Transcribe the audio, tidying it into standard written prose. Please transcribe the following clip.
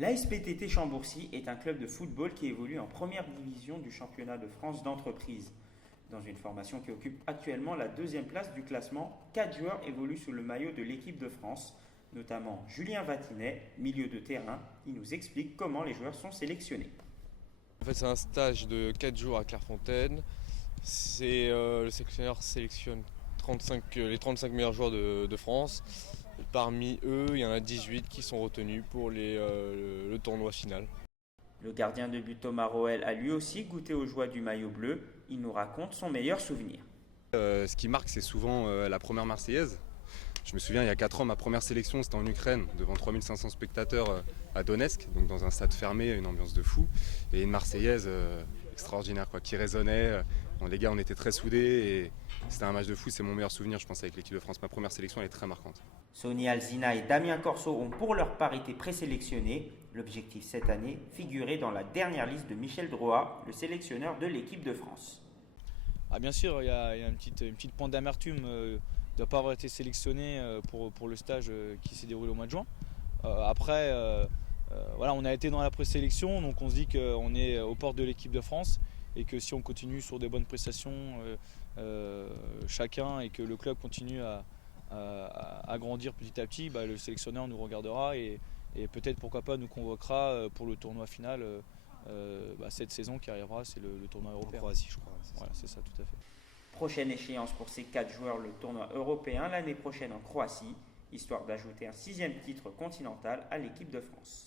L'ASPTT Chambourcy est un club de football qui évolue en première division du championnat de France d'entreprise. Dans une formation qui occupe actuellement la deuxième place du classement, 4 joueurs évoluent sous le maillot de l'équipe de France, notamment Julien Vatinet, milieu de terrain. Il nous explique comment les joueurs sont sélectionnés. En fait, c'est un stage de 4 jours à Clairefontaine. Le sélectionneur sélectionne les 35 meilleurs joueurs de France. Et parmi eux, il y en a 18 qui sont retenus pour le tournoi final. Le gardien de but Thomas Roel a lui aussi goûté aux joies du maillot bleu. Il nous raconte son meilleur souvenir. Ce qui marque, c'est souvent la première Marseillaise. Je me souviens, il y a 4 ans, ma première sélection, c'était en Ukraine, devant 3500 spectateurs à Donetsk, donc dans un stade fermé, une ambiance de fou. Et une Marseillaise extraordinaire, qui résonnait. Les gars, on était très soudés et c'était un match de fou. C'est mon meilleur souvenir, je pense, avec l'équipe de France. Ma première sélection, elle est très marquante. Sonny Alzina et Damien Corso ont pour leur part été présélectionnés. L'objectif cette année, figurer dans la dernière liste de Michel Droit, le sélectionneur de l'équipe de France. Bien sûr, il y a une petite pointe d'amertume de ne pas avoir été sélectionné pour le stage qui s'est déroulé au mois de juin. Après, on a été dans la présélection, donc on se dit qu'on est aux portes de l'équipe de France et que si on continue sur des bonnes prestations chacun et que le club continue à grandir petit à petit, le sélectionneur nous regardera et peut-être pourquoi pas nous convoquera pour le tournoi final cette saison qui arrivera, c'est le tournoi européen. En Croatie, je crois. Voilà, c'est ça, tout à fait. Prochaine échéance pour ces 4 joueurs, le tournoi européen l'année prochaine en Croatie, histoire d'ajouter un 6e titre continental à l'équipe de France.